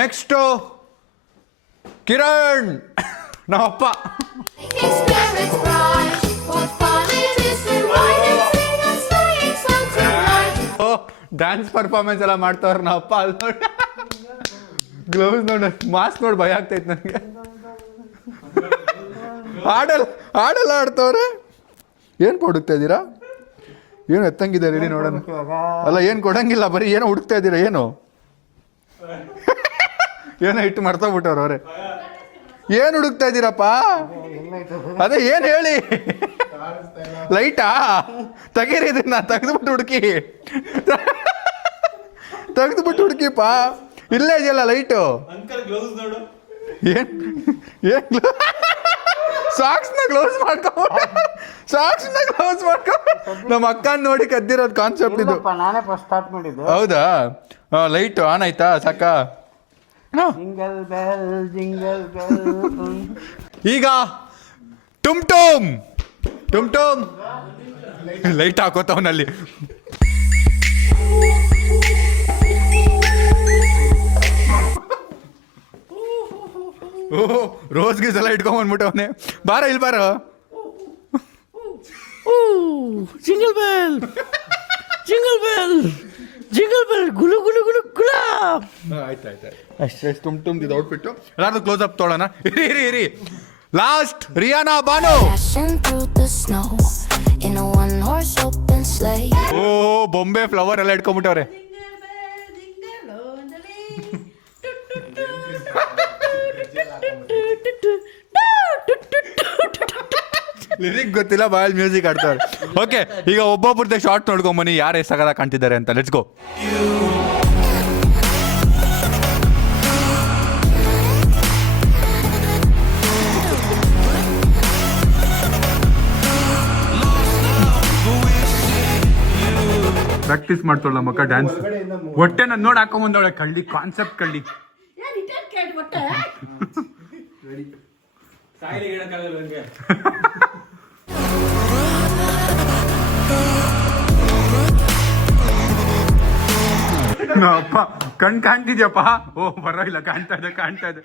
Next Kiran ನಮ್ಮಪ್ಪ. ಡ್ಯಾನ್ಸ್ ಪರ್ಫಾರ್ಮೆನ್ಸ್ ಎಲ್ಲ ಮಾಡ್ತಾವ್ರ ನಮ್ಮಪ್ಪ. ಅಲ್ಲಿ ನೋಡಿ ಗ್ಲೌಸ್ ನೋಡಿ, ಮಾಸ್ಕ್ ನೋಡಿ ಭಯ ಆಗ್ತೈತೆ ನನಗೆ. ಹಾಡೆಲ್ಲ ಆಡ್ತವ್ರೆ. ಏನು ಕೊಡುತ್ತಾ ಇದ್ದೀರಾ? ಏನು ಎತ್ತಂಗಿದೆ ರೆಡಿ ನೋಡೋಣ. ಅಲ್ಲ ಏನು ಕೊಡಂಗಿಲ್ಲ, ಬರೀ ಏನೋ ಹುಡುಕ್ತಾ ಇದ್ದೀರಾ. ಏನೋ ಇಟ್ಟು ಮರ್ತೋಗ್ಬಿಟ್ಟವ್ರು ಅವ್ರೆ. ಏನು ಹುಡುಕ್ತಾ ಇದ್ದೀರಪ್ಪ? ಅದೇ ಏನು ಹೇಳಿ. ಲೈಟಾ ತೆಗೀರಿ, ಇದನ್ನ ತೆಗೆದ್ಬಿಟ್ಟು ಹುಡುಕಿಪ್ಪ. ಇಲ್ಲೇ ಇದೆಯಲ್ಲ ಲೈಟು. ಏನು ಸಾಕ್ಸ್ನ ಗ್ಲೌಸ್ ಮಾಡ್ಕೊ. ನಮ್ಮ ಅಕ್ಕನ ನೋಡಿ ಕದ್ದಿರೋದು ಕಾನ್ಸೆಪ್ಟ್ ಇದು. ನಾನೇ ಫಸ್ಟ್ ಸ್ಟಾರ್ಟ್ ಮಾಡಿದ್ದು. ಹೌದಾ? ಲೈಟ್ ಆನ್ ಆಯ್ತಾ? ಸಾಕ. ಜಿಂಗಲ್ ಬೆಲ್ ಈಗ ಟುಮ್ ಲೈಟ್ ಹಾಕೋತವನಲ್ಲಿ. ಓಹ್, ರೋಸ್ ಗೀಸ್ ಎಲ್ಲ ಇಟ್ಕೊಂಡ್ಬಂದ್ಬಿಟ್ಟವನೆ. ಬಾರ ಇಲ್ಲಿ ಬಾರೋ. ಜಿಂಗಲ್ ಬೆಲ್ ಗುಲು ಗುಲು ಗುಲು ಗುಲಾಬ್. ಆಯ್ತು ಅಷ್ಟೇ. ಟುಮ್ ಇದು ಔಟ್ಫಿಟ್ಟು. ಎಲ್ಲಾರ್ದು ಕ್ಲೋಸ್ ಅಪ್ ತೊಗೊಳ್ಳೋಣ. ಇರಿ ಲಾಸ್ಟ್ ರಿಯಾನಾ ಬಾನು. ಓ, ಬೊಂಬೆ ಫ್ಲವರ್ ಎಲ್ಲ ಇಟ್ಕೊಂಡ್ಬಿಟ್ಟವ್ರೆ. ಲಿರಿಕ್ ಗೊತ್ತಿಲ್ಲ, ಬಾಯಲ್ಲಿ ಮ್ಯೂಸಿಕ್ ಆಡ್ತಾರೆ. ಓಕೆ, ಈಗ ಒಬ್ಬೊಬ್ರದ್ದೇ ಶಾರ್ಟ್ ನೋಡ್ಕೊಂಬನ್ನಿ ಯಾರು ಎಷ್ಟಾಗದ ಕಾಣ್ತಿದ್ದಾರೆ ಅಂತ. Let's go. ಪ್ರಾಕ್ಟೀಸ್ ಮಾಡ್ತಾಳ ಮಕ್ಕ ಡ್ಯಾನ್ಸ್. ಹೊಟ್ಟೆ ನಾನು ನೋಡಿ ಹಾಕೊಂಬಂದವಳೆ. ಕಳ್ಳಿ ಕಾನ್ಸೆಪ್ಟ್ ಕಳ್ಳಿ. ಅಪ್ಪ ಕಣ್ ಕಾಣ್ತಿದ್ಯಪ್ಪ. ಓ ಪರವಾಗಿಲ್ಲ, ಕಾಣ್ತಾ ಇದೆ.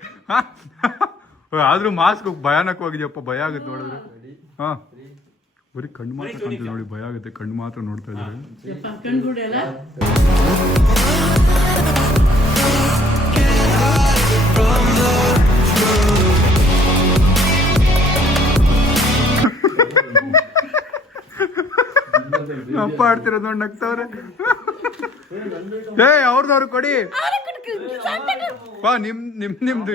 ಆದ್ರೂ ಮಾಸ್ಕ್ ಭಯಾನಕವಾಗಿದೆಯಪ್ಪ. ಭಯ ಆಗುತ್ತೆ ನೋಡಿದ್ರೆ. ಹಾ, ಬರೀ ಕಣ್ಣು ಮಾತ್ರ ಕಾಣ್ತಿದೆ ನೋಡಿ. ಭಯ ಆಗುತ್ತೆ. ಕಣ್ಣು ಮಾತ್ರ ನೋಡ್ತಾ ಇದ್ದಾರೆ. ಅಪ್ಪ ಆಡ್ತಿರೋದು ನೋಡಿ ನಗ್ತವ್ರೆ. ಅವ್ರದವ್ರು ಕೊಡಿ. ನಿಮ್ದು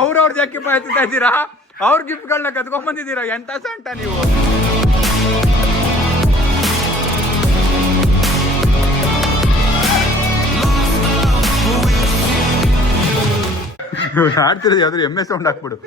ಅವ್ರವ್ರ ಜಾಕಿ ಪಾಯ್ತಾ ಇದ್ದೀರಾ. ಅವ್ರ ಗಿಫ್ಟ್ಗಳನ್ನ ಕದ್ಕೊಂಡ್ಬಂದಿದ್ದೀರಾ. ಎಂತ ಸಂಟ ನೀವು. ಆಡ್ತಿರೋದು ಯಾವ್ದಾದ್ರು ಎಮ್ಮೆ ಸೌಂಡ್ ಹಾಕ್ಬಿಡು.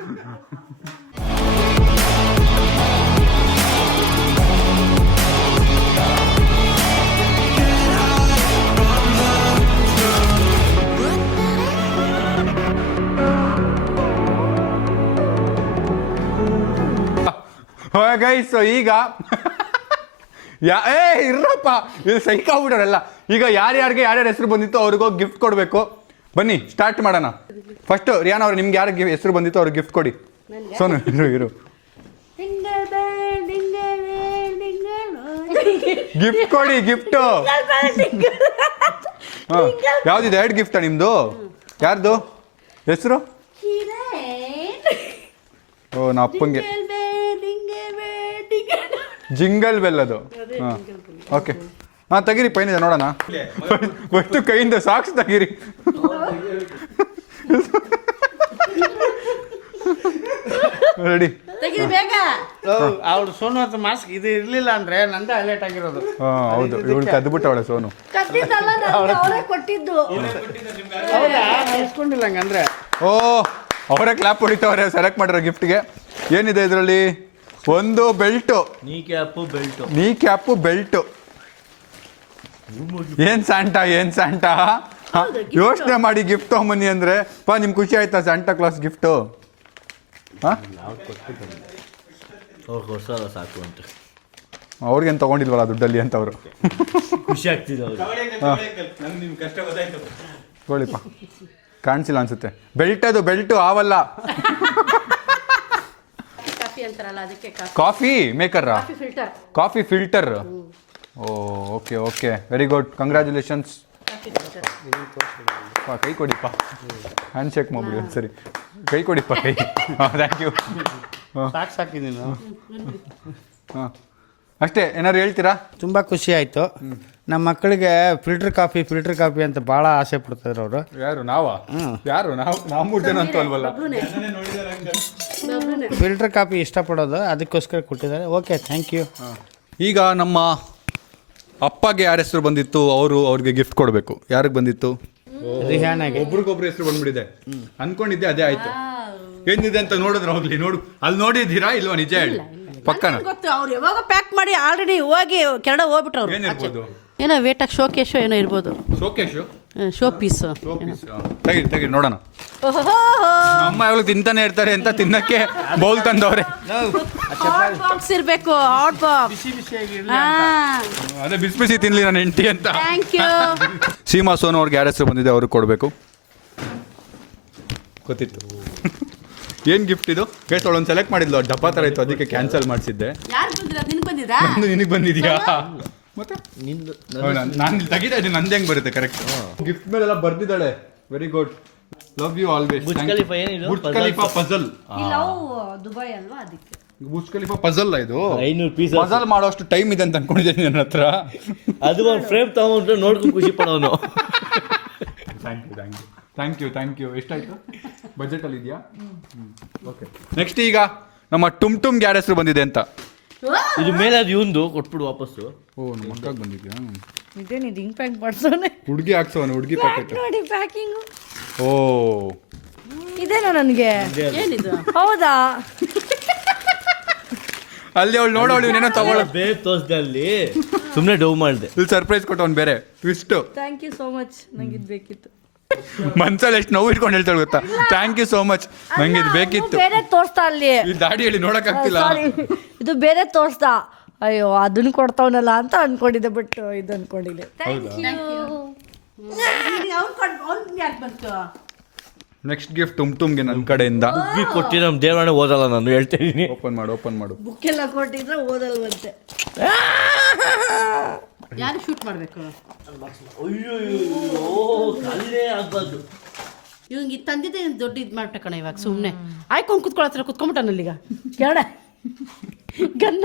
ಗೈಸ್ ಈಗ ಇರ್ರಪ್ಪ, ಇದು ಸೈಕಾಗ್ಬಿಡೋರಲ್ಲ. ಈಗ ಯಾರ್ಯಾರಿಗೆ ಯಾರ್ಯಾರ ಹೆಸರು ಬಂದಿತ್ತು ಅವ್ರಿಗೋಗಿ ಗಿಫ್ಟ್ ಕೊಡಬೇಕು. ಬನ್ನಿ ಸ್ಟಾರ್ಟ್ ಮಾಡೋಣ. ಫಸ್ಟ್ ರಿಯಾನ್ ಅವ್ರು ನಿಮ್ಗೆ ಯಾರಿಗೆ ಹೆಸರು ಬಂದಿತ್ತು ಅವ್ರಿಗೆ ಗಿಫ್ಟ್ ಕೊಡಿ. ಸೋನು ಇರು ಗಿಫ್ಟ್ ಕೊಡಿ. ಗಿಫ್ಟು ಹಾಂ, ಯಾವ್ದಿದೆ? 2 ಗಿಫ್ಟಾ ನಿಮ್ಮದು? ಯಾರ್ದು ಹೆಸರು? ಓ, ನಾ ಅಪ್ಪಂಗೆ ಜಿಂಗಲ್ ಬೆಲ್ ಅದು. ಹಾಂ, ಓಕೆ. ಹಾಂ, ತೆಗೀರಿ, ಪೈನಿದೆ ನೋಡೋಣ. ಫಸ್ಟು ಕೈಯಿಂದ ಸಾಕ್ಸ್ ತೆಗೀರಿ. ರೆಡಿ? ಬೇಗ. ಅವ್ಳು ಸೋನು ಹತ್ರ ಮಾಸ್ಕ್ ಇದು ಇರ್ಲಿಲ್ಲ ಅಂದ್ರೆ ನಂದೇ ಹೈಲೈಟ್ ಆಗಿರೋದು. ಹಾಂ, ಹೌದು, ಇವಳು ಕದ್ದುಬಿಟ್ಟವಳೆ ಸೋನು. ಕೊಟ್ಟಿದ್ದು ಹೌದಾ? ಇಸ್ಕೊಂಡಿಲ್ಲ ಹಂಗಂದ್ರೆ. ಓ, ಅವರೇ ಕ್ಲಾಪ್ ಹೊಡಿತವ್ರೆ ಸೆಲೆಕ್ಟ್ ಮಾಡಿರೋ ಗಿಫ್ಟ್ಗೆ. ಏನಿದೆ ಇದರಲ್ಲಿ? ಒಂದು ಬೆಲ್ಟು, ನೀ ಕ್ಯಾಪು ಬೆಲ್ಟು. ಏನ್ ಸ್ಯಾಂಟಾ ಯೋಚನೆ ಮಾಡಿ ಗಿಫ್ಟ್ ತಗೊಂಬನ್ನಿ ಅಂದ್ರೆ ನಿಮ್ ಖುಷಿ ಆಯ್ತಾ ಸ್ಯಾಂಟಾ ಕ್ಲಾಸ್ ಗಿಫ್ಟು? ಹೊಸ ಸಾಕು ಅಂತ ಅವ್ರಿಗೇನು ತಗೊಂಡಿಲ್ವಲ್ಲ ದುಡ್ಡಲ್ಲಿ ಅಂತ ಅವರು ಖುಷಿ ಆಗ್ತಿದೆ ನಿಮ್ಗೆ ಕಷ್ಟ ಗೊತ್ತಾಯ್ತು. ತಗೊಳ್ಳಿಪ್ಪ, ಕಾಣಿಸಿಲ್ಲ ಅನ್ಸುತ್ತೆ. ಬೆಲ್ಟು ಆವಲ್ಲ. ಕಾಫಿ ಅಂತಾರಲ್ಲ ಅದಕ್ಕೆ coffee maker, filter. Coffee filter. Oh, okay, very good, congratulations. ಕೈ ಕೊಡಿಪ್ಪ, ಹ್ಯಾಂಡ್ ಶೇಕ್ ಮಾಡ್ಬಿಡಿ ಒಂದ್ಸರಿ. ಕೈ ಕೊಡಿಪ್ಪ, ಕೈ. Thank you. ಸಾಕಿದ್ದೀನಿ. ಹಾಂ, ಅಷ್ಟೇ. ಏನಾದ್ರು ಹೇಳ್ತೀರಾ? ತುಂಬ ಖುಷಿ ಆಯಿತು. ನಮ್ಮ ಮಕ್ಕಳಿಗೆ ಫಿಲ್ಟರ್ ಕಾಫಿ ಅಂತ ಭಾಳ ಆಸೆ ಪಡ್ತಿದ್ರು ಅವರು. ಯಾರು? ನಾವಾ? ಯಾರು? ನಾವು 3 ಜನ ಅಂತೂ ಅಲ್ವಲ್ಲ. ಫಿಲ್ಟರ್ ಕಾಫಿ ಇಷ್ಟಪಡೋದು, ಅದಕ್ಕೋಸ್ಕರ ಕೊಟ್ಟಿದ್ದಾರೆ. Okay, thank you. ಈಗ ನಮ್ಮ ಅಪ್ಪಗೆ ಯಾರ ಹೆಸರು ಬಂದಿತ್ತು ಅವ್ರಿಗೆ ಗಿಫ್ಟ್ ಕೊಡಬೇಕು. ಯಾರಿಗೆ ಬಂದಿತ್ತು? ರಿಹಾನಾಗೆ. ಒಬ್ರಿಗೊಬ್ರು ಹೆಸರು ಬಂದ್ಬಿಟ್ಟಿದೆ. ಅನ್ಕೊಂಡಿದ್ದೆ, ಅದೇ ಆಯ್ತು. ಏನಿದೆ ಅಂತ ನೋಡಿದ್ರೆ ಹೋಗ್ಲಿ. ಅಲ್ಲಿ ನೋಡಿದ್ದೀರಾ ಇಲ್ವಾ? ನಿಜ ಹೇಳಿ, ಪಕ್ಕನ ಗೊತ್ತು. ಅವ್ರು ಯಾವಾಗ ಪ್ಯಾಕ್ ಮಾಡಿ ಆಲ್ರೆಡಿ ಹೋಗಿ ಕೆನಡಾ ಹೋಗ್ಬಿಟ್ರು ಅವ್ರು. ಏನಿರ್ಬೋದು? ಏನೋ ವೇಟಾಗಿ ಶೋಕೇಶು ಏನೋ ಇರ್ಬೋದು. ಶೋಕೇಶು, ಶೋ ಪೀಸ್. ತೆಗೀರಿ ನೋಡೋಣ. ಅಮ್ಮ ಯಾವಾಗಲೂ ತಿಂತಾನೆ ಇರ್ತಾರೆ ಅಂತ ತಿನ್ನಕ್ಕೆ ಬೌಲ್ ತಂದವ್ರೆ. ಹಾಟ್ ಬಾಕ್ಸ್ ಇರಬೇಕು, ಹಾಟ್ ಬಾಕ್ಸ್. ಬಿಸಿ ಬಿಸಿಯಾಗಿ ಅದೇ ಬಿಸಿ ತಿನ್ಲಿ ನನ್ನ ಹೆಂಡತಿ ಅಂತ. Thank you. ಸೀಮಾ ಸೋನು ಅವ್ರಿಗೆ ಯಾರ ಹೆಸರು ಬಂದಿದೆ ಅವ್ರಿಗೆ ಕೊಡಬೇಕು. ಗೊತ್ತಿತ್ತು. ಏನು ಗಿಫ್ಟ್ ಇದು? ಗೈಸ್, ಅವಳೊಂದು ಸೆಲೆಕ್ಟ್ ಮಾಡಿದ್ಲು, ಡಬ್ಬಾ ಥರ ಇತ್ತು, ಅದಕ್ಕೆ ಕ್ಯಾನ್ಸಲ್ ಮಾಡಿಸಿದ್ದೆ. ಯಾರು ಬಂದಿಲ್ಲ? ನಿನ್ಗೆ ಬಂದಿದ್ದಾ? ನಿನಗೆ ಬಂದಿದ್ಯಾ? ಮತ್ತೆ ನಾನು ತೆಗಿತಾ ಇದ್ದೀನಿ, ನಂದು ಹೆಂಗೆ ಬರುತ್ತೆ? ಕರೆಕ್ಟ್. ಗಿಫ್ಟ್ ಮೇಲೆಲ್ಲ ಬರ್ದಿದ್ದಾಳೆ. Very good, love you always. Burj Khalifa ಏನಿದು? Burj Khalifa puzzle. ದುಬೈ ಅಲ್ವಾ, ಅದಕ್ಕೆ ಬುರ್ಜ್ ಖಲೀಫಾ ಪಜಲ್ ಇದು. 500 ಪೀಸ್ ಪಜಲ್ ಮಾಡೋಷ್ಟು ಟೈಮ್ ಇದೆ ಅಂತ ಅನ್ಕೊಂಡಿದ್ದೀನಿ ನನ್ನ ಹತ್ರ. ಅದು ಒಂದು ಫ್ರೇಮ್ ತಗೊಂಡ್ರೆ ನೋಡ್ಕೊಂಡು ಖುಷಿ ಪಡೋನು. Thank you. ಎಷ್ಟಾಯ್ತು? ಬಜೆಟಲ್ಲಿ ಇದೆಯಾ? ಓಕೆ. ನೆಕ್ಸ್ಟ್ ಈಗ ನಮ್ಮ ಟುಮ್ ಯಾರ ಹೆಸರು ಬಂದಿದೆ ಅಂತ. ಇದು ಮೇಲೆ ಅದು ಇವಂದು ಕೊಟ್ಬಿಡು ವಾಪಸ್ಸು. ಓ, ನಮ್ಮ ಮಕ್ಕಳಿಗೆ ಬಂದಿದ್ಯಾ? ಇದೇನಿದು ಹಿಂಗ್ ಪ್ಯಾಕ್ ಮಾಡ್ಸೋನೆ. ಹುಡುಗಿ ಹಾಕ್ಸೋನು, ಹುಡುಗಿ ಪ್ಯಾಕೆಟ್. ನೋಡಿ ಪ್ಯಾಕಿಂಗು. ಓ, ಇದೇನೋ ನನಗೆ. ಏನಿದು? ಹೌದಾ? ಅಲ್ಲಿ ಅವಳು ನೋಡೋಳು ಏನೋ ತಗೊಳ್ಳೋ. ಬೇರೆ ತೋರಿಸ್ದೆ ಅಲ್ಲಿ, ಸುಮ್ಮನೆ ಡೌ ಮಾಡಿದೆ. ಇಲ್ಲಿ ಸರ್ಪ್ರೈಸ್ ಕೊಟ್ಟವನು ಬೇರೆ twist. Thank you so much, ನಂಗೆ ಇದು ಬೇಕಿತ್ತು. ಮನ್ಸಲ್ಲಿ ಎಷ್ಟು ನೋವು ಇಟ್ಕೊಂಡು ಹೇಳ್ತಾಳೆ ಗೊತ್ತಾ? ಥ್ಯಾಂಕ್ ಯು ಸೋ ಮಚ್, ನಂಗೆ ಇದು ಬೇಕಿತ್ತು. ಬೇರೆ ತೋರಿಸ್ತಾ ಅಲ್ಲಿ ಈ ದಾಡಿ ಹೇಳಿ ನೋಡಕ್ ಆಗ್ತಿಲ್ಲ. ಇದು ಬೇರೆ ತೋರಿಸ್ತಾ. ಅಯ್ಯೋ, ಅದನ್ನ ಕೊಡ್ತಾವನಲ್ಲ ಅಂತ ಅನ್ಕೊಂಡಿದ್ದೆ, ಬಟ್ ಇದು ಅನ್ಕೊಂಡಿದ್ದೆ. ಯಾಕೆ ಬಂತು? ನೆಕ್ಸ್ಟ್ ಗಿಫ್ಟ್ ಟುಮ್ಗೆ ನನ್ನ ಕಡೆಯಿಂದ. ಬುಗ್ಗಿ ಕೊಟ್ಟಿ ನಮ್ಮ ದೇವರೇ ಓದಲ್ಲ, ನಾನು ಹೇಳ್ತಿದ್ದೀನಿ. ಓಪನ್ ಮಾಡು. ಬುಕ್ ಎಲ್ಲ ಕೊಟ್ಟಿದ್ರೆ ಓದಲ್ವಂತೆ. ಯಾರು ಶೂಟ್ ಮಾಡಬೇಕು? ಅಯ್ಯೋ, ಅಲ್ಲೇ ಆಗ್ಬಾರ್ದು. ಇವಂಗೆ ತಂದಿದ್ದೆ ದೊಡ್ಡ ಇದು ಮಾಡ್ಬೇಕಣ. ಇವಾಗ ಸುಮ್ಮನೆ ಆಯ್ಕೊಂಡು ಕುತ್ಕೊಳತ್ರ ಕುತ್ಕೊಂಬಿಟ್ಟಾನಲ್ಲೀಗ ಕೆರಡ ಗನ್ನ.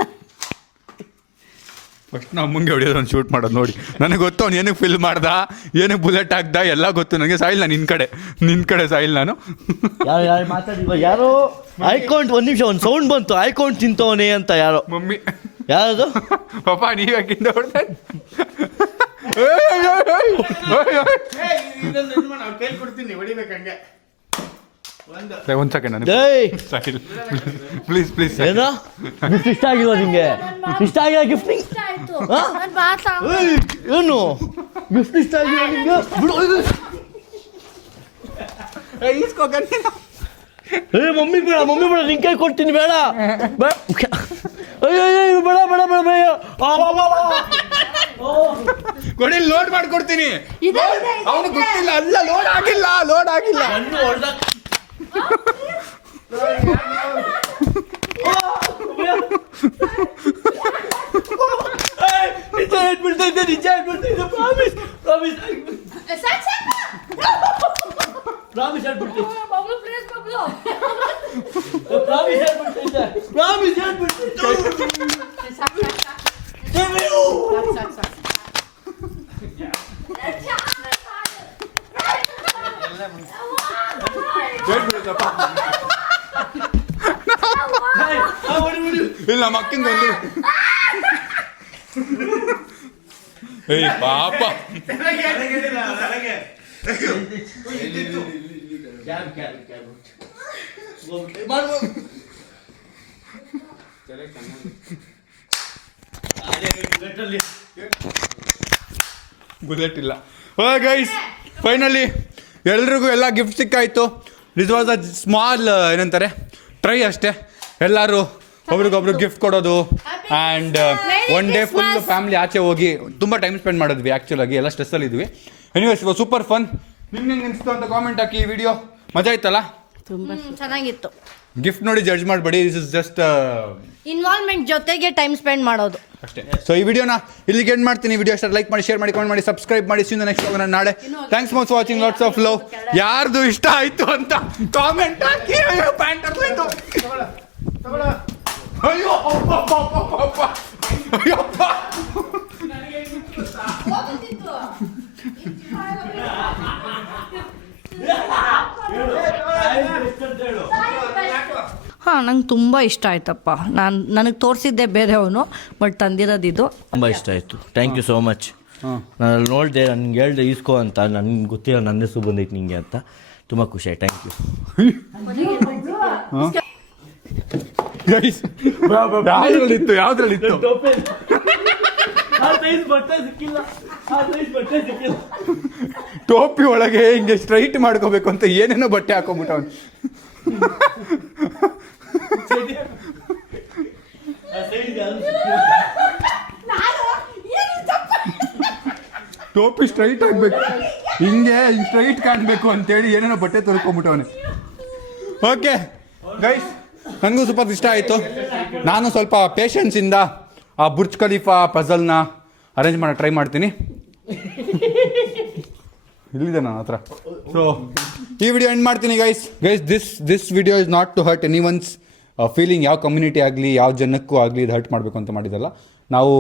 ಫಸ್ಟ್ ನಾವು ಮುಂಗೆ ಹೊಡಿಯೋದು ಒಂದು ಶೂಟ್ ಮಾಡೋದು ನೋಡಿ. ನನಗೆ ಗೊತ್ತು ಅವ್ನು ಏನಕ್ಕೆ ಫಿಲ್ ಮಾಡ್ದ, ಏನಕ್ಕೆ ಬುಲೆಟ್ ಹಾಕ್ದ, ಎಲ್ಲ ಗೊತ್ತು ನನಗೆ. ಸಾಯಿಲ್ ನಾನು ನಿನ್ನ ಕಡೆ ಸಾಯಿಲ್ ನಾನು. ಯಾರು ಮಾತಾಡಿಲ್ವ? ಯಾರೋ ಐಕೌಂಟ್, ಒಂದು ನಿಮಿಷ, ಒಂದು ಸೌಂಡ್ ಬಂತು, ಐಕೌಂಟ್ ತಿಂತವನೇ ಅಂತ. ಯಾರೋ ಮಮ್ಮಿ. ಯಾರದು? ಪಾಪ ನೀವು ಯಾಕಿಂದ ಹೊಡ್ತಾ ಕೈ ಕೊಡ್ತೀನಿ, ಹೊಡಿಬೇಕಂಗೆ. ಒಂದು ಸೆಕೆಂಡ್ ಸಾಯಿಲ್, ಪ್ಲೀಸ್. ಏನೋ ಗಿಫ್ಟ್ ಇಷ್ಟ ಆಗಿಲ್ವ ನಿಂಗೆ? ಇಷ್ಟ ಆಗಿಲ್ಲ ಗಿಫ್ಟ್? ಏನು ಗಿಫ್ಟ್ ಇಷ್ಟ ಆಗಿಲ್ಲ ನಿಂಗೆ? ಮಮ್ಮಿ ಬೇಡ, ನಿನ್ ಕೈ ಕೊಡ್ತೀನಿ. ಬೇಡ ಅಯ್ಯೋ ಬೇಡ ಬೇಡ ಬೇಡ ಬೇಡ ಕೊಡಿ, ಲೋಡ್ ಮಾಡ್ಕೊಡ್ತೀನಿ. ಅವನು ಗೊತ್ತಿಲ್ಲ, ಅಲ್ಲ ಲೋಡ್ ಆಗಿಲ್ಲ. ನಿಜ ಹೇಳ್ಬಿಡ್ತಾ ಇದ್ದೆ ಪ್ರಾಮಿಸ್ ಹೇಳ್ಬಿಡ್ತೀನಿ. ಇಲ್ಲ ನಮ್ಮ ಅಕ್ಕಂಗೆ ಒಂದು ಏಯ್ ಪಾಪ. ಬುಲೆಟ್ ಇಲ್ಲ. ಗೈಸ್ ಫೈನಲಿ ಎಲ್ರಿಗೂ ಎಲ್ಲ ಗಿಫ್ಟ್ ಸಿಕ್ಕಾಯ್ತು. ದಿಸ್ ವಾಸ್ ಅ ಸ್ಮಾಲ್ ಏನಂತಾರೆ ಟ್ರೈ ಅಷ್ಟೇ. ಎಲ್ಲರೂ ಒಬ್ರಿಗೊಬ್ರು ಗಿಫ್ಟ್ ಕೊಡೋದು and one day full family ಆಚೆ ಹೋಗಿ ತುಂಬ ಟೈಮ್ ಸ್ಪೆಂಡ್ ಮಾಡಿದ್ವಿ. ಆ್ಯಕ್ಚುಲಾಗಿ ಎಲ್ಲ ಸ್ಟ್ರೆಸ್ಸಲ್ಲಿ ಇದ್ವಿ. Anyways super fun. ನಿಮ್ಗೆ ಹೆಂಗೆ ಅನಿಸ್ತು ಅಂತ ಕಾಮೆಂಟ್ ಹಾಕಿ. ಈ ವಿಡಿಯೋ ಮಜಾ ಇತ್ತಲ್ಲ? ತುಂಬ ಚೆನ್ನಾಗಿತ್ತು. ಗಿಫ್ಟ್ ನೋಡಿ ಜಡ್ಜ್ ಮಾಡಬೇಡಿ. ದಿಸ್ ಇಸ್ ಜಸ್ಟ್ ಇನ್ವಾಲ್ವ್ಮೆಂಟ್ ಜೊತೆಗೆ ಟೈಮ್ ಸ್ಪೆಂಡ್ ಮಾಡೋದು ಅಷ್ಟೇ. ಸೊ ಈ ವಿಡಿಯೋನ ಇಲ್ಲಿಗೆ ಎಂಡ್ ಮಾಡ್ತೀನಿ. ವಿಡಿಯೋ ಇಷ್ಟ ಲೈಕ್ ಮಾಡಿ, ಶೇರ್ ಮಾಡಿ, ಕಮೆಂಟ್ ಮಾಡಿ, ಸಬ್ಸ್ಕ್ರೈಬ್ ಮಾಡಿ. ಸಿಂದ ನೆಕ್ಸ್ಟ್ ಹೋಗೋಣ ನಾಳೆ. Thanks for watching. Lots of love. ಯಾರ್ದು ಇಷ್ಟ ಆಯ್ತು ಅಂತ ಕಾಮೆಂಟ್ ಹಾಕಿ. ಅಯ್ಯೋ ಪ್ಯಾಂಟ್ ಹಾಕೋಯ್ತು. ಅಯ್ಯೋ ಅಯ್ಯಪ್ಪ. ಹಾಂ, ನಂಗೆ ತುಂಬ ಇಷ್ಟ ಆಯ್ತಪ್ಪ. ನನಗೆ ತೋರಿಸಿದ್ದೆ ಬೇರೆಯವನು, ಬಟ್ ತಂದಿರೋದಿದು ತುಂಬ ಇಷ್ಟ ಆಯಿತು. Thank you so much. ನಾನು ನೋಡಿದೆ, ನನಗೆ ಹೇಳ್ದೆ ಈಸ್ಕೋ ಅಂತ. ನನಗೆ ಗೊತ್ತಿಲ್ಲ ನನ್ನ ಹೆಸರು ಬಂದೈತೆ ನಿಂಗೆ ಅಂತ. ತುಂಬ ಖುಷಿ ಆಯ್ತು. Thank you. ಯಾವ್ದ್ರಲ್ಲಿತ್ತು? ಟೋಪಿ ಒಳಗೆ ಹಿಂಗೆ ಸ್ಟ್ರೈಟ್ ಮಾಡ್ಕೋಬೇಕು ಅಂತ ಏನೇನೋ ಬಟ್ಟೆ ಹಾಕೊಂಡ್ಬಿಟ್ಟವನು. ಟೋಪಿ ಸ್ಟ್ರೈಟ್ ಆಗ್ಬೇಕು, ಹಿಂಗೆ ಸ್ಟ್ರೈಟ್ ಕಾಣಬೇಕು ಅಂತೇಳಿ ಏನೇನೋ ಬಟ್ಟೆ ತೊಳ್ಕೊಂಡ್ಬಿಟ್ಟವನೆ. ಓಕೆ ಗೈಸ್, ನನಗೂ ಸ್ವಲ್ಪ ಇಷ್ಟ ಆಯಿತು. ನಾನು ಸ್ವಲ್ಪ ಪೇಷನ್ಸಿಂದ ಆ ಬುರ್ಜ್ ಖಲೀಫಾ ಪಝಲ್ನ ಅರೇಂಜ್ ಮಾಡೋ ಟ್ರೈ ಮಾಡ್ತೀನಿ. ಇಲ್ಲಿದೆ ನನ್ನ ಹತ್ರ. ಸೊ ಈ ವಿಡಿಯೋ ಎಂಡ್ ಮಾಡ್ತೀನಿ guys. This video is not to hurt anyone's feeling. ಯಾವ ಕಮ್ಯುನಿಟಿ ಆಗಲಿ, ಯಾವ ಜನಕ್ಕೂ ಆಗಲಿ ಇದು ಹರ್ಟ್ ಮಾಡಬೇಕು ಅಂತ ಮಾಡಿದಲ್ಲ. ನಾವು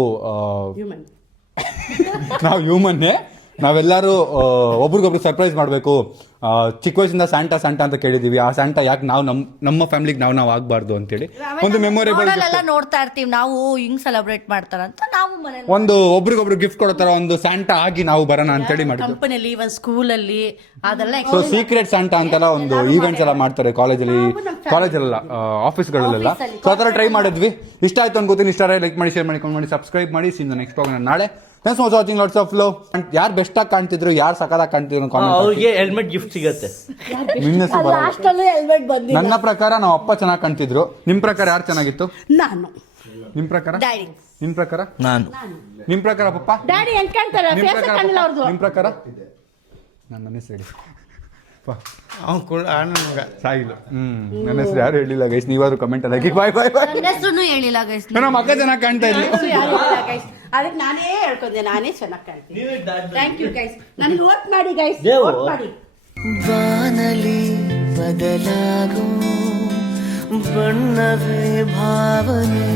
ಹ್ಯೂಮನ್ನೇ. ನಾವೆಲ್ಲರೂ ಒಬ್ರಿಗೊಬ್ರು ಸರ್ಪ್ರೈಸ್ ಮಾಡಬೇಕು. ಚಿಕ್ಕ ವಯಸ್ಸಿಂದ ಸ್ಯಾಂಟಾ ಅಂತ ಕೇಳಿದ್ದೀವಿ. ಆ ಸ್ಯಾಂಟಾ ಯಾಕೆ ನಾವು ನಮ್ಮ ಫ್ಯಾಮಿಲಿಗೆ ನಾವು ಆಗಬಾರ್ದು ಅಂತೇಳಿ ಒಂದು ಮೆಮೊರೇಬಲ್ ನೋಡ್ತಾ ಇರ್ತೀವಿ. ನಾವು ಹಿಂಗ್ ಸೆಲೆಬ್ರೇಟ್ ಮಾಡ್ತಾರಂತ ನಾವು ಮನೇಲಿ ಒಂದು ಒಬ್ರಿಗೊಬ್ರು ಗಿಫ್ಟ್ ಕೊಡೋ ತರ ಒಂದು ಸ್ಯಾಂಟಾ ಆಗಿ ನಾವು ಬರೋಣ ಅಂತೇಳಿ ಮಾಡಿದ್ವಿ. ಕಂಪನಿಯಲ್ಲಿ, ಒಂದು ಸ್ಕೂಲಲ್ಲಿ ಅದೆಲ್ಲ ಸೊ ಸೀಕ್ರೆಟ್ ಸ್ಯಾಂಟಾ ಅಂತೆಲ್ಲ ಒಂದು ಈವೆಂಟ್ಸ್ ಎಲ್ಲ ಮಾಡ್ತಾರೆ ಕಾಲೇಜಲ್ಲ ಆಫೀಸ್ಗಳಲ್ಲೆಲ್ಲ. ಸೊ ಆ ಥರ ಟ್ರೈ ಮಾಡಿದ್ವಿ. ಇಷ್ಟ ಆಯ್ತು ಅನ್ಕೋತೀನಿ. ಇಷ್ಟ ಲೈಕ್ ಮಾಡಿ, ಶೇರ್ ಮಾಡಿ, ಕಮೆಂಟ್ ಮಾಡಿ, ಸಬ್ಸ್ಕ್ರೈಬ್ ಮಾಡಿ. ಸಿಂದ ನೆಕ್ಸ್ಟ್ ಹೋಗೋಣ ನಾಳೆ. Thanks for watching. Lots of love. ಯಾರು ಬೆಸ್ಟ್ ಆಗಿ ಕಾಣ್ತಿದ್ರು, ಯಾರು ಸಕಲಾಗಿ ಕಾಣ್ತಿದ್ರು ಅವ್ರಿಗೆ ಹೆಲ್ಮೆಟ್ ಗಿಫ್ಟ್ ಸಿಗುತ್ತೆ. ನನ್ನ ಪ್ರಕಾರ ನಾವು ಅಪ್ಪ ಚೆನ್ನಾಗಿ ಕಾಣ್ತಿದ್ರು. ನಿಮ್ ಪ್ರಕಾರ ಯಾರು ಚೆನ್ನಾಗಿತ್ತು? ನಾನು. ನಿಮ್ ಪ್ರಕಾರ? ನಿಮ್ ಪ್ರಕಾರ? ನಾನು. ನಿಮ್ ಪ್ರಕಾರ ಪಪ್ಪ? ಡ್ಯಾಡಿ ಹೆಂಗ್ ಕಾಣ್ತಾರೆ? ನಿಮ್ ಫೇಸ್ ಪ್ರಕಾರ ಕಾಣಿಲ್ಲ ಪಪ್ಪ? ಅವ್ರದ್ದು. ನಿಮ್ ಪ್ರಕಾರ? ನನ್ನ ಹೆಸರು ಹೇಳಿ. ಅವ್ನು ಕೂಡ ಸಾಗಿಲ್ಲ. ನನ್ನ ಹೆಸರು ಯಾರು ಹೇಳಿಲ್ಲ ಗೈಸ್. ನೀವಾದ್ರು ಕಮೆಂಟ್ ಅಲ್ಲಿ ಹಾಕಿ. ಬಾಯ್ ಬಾಯ್ ಬಾಯ್. ನನ್ನ ಹೆಸರು ಹೇಳಿಲ್ಲ ಗೈಸ್. ನಮ್ಮ ಅಕ್ಕ ಚೆನ್ನಾಗಿ ಕಾಣ್ತಾ ಇದ್ಲು. ಅದಕ್ಕೆ ನಾನೇ ಹೇಳ್ಕೊಂಡೆ, ನಾನೇ ಚೆನ್ನಾಗಿ ಕಾಣ್ತೀನಿ. Thank you guys. ನನಗೆ ವೋಟ್ ಮಾಡಿ ಗೈಸ್, ವೋಟ್ ಮಾಡಿ. ಬಾನಲಿ ಬದಲಾಗೋ ಬಣ್ಣವೇ ಭಾವನೆ.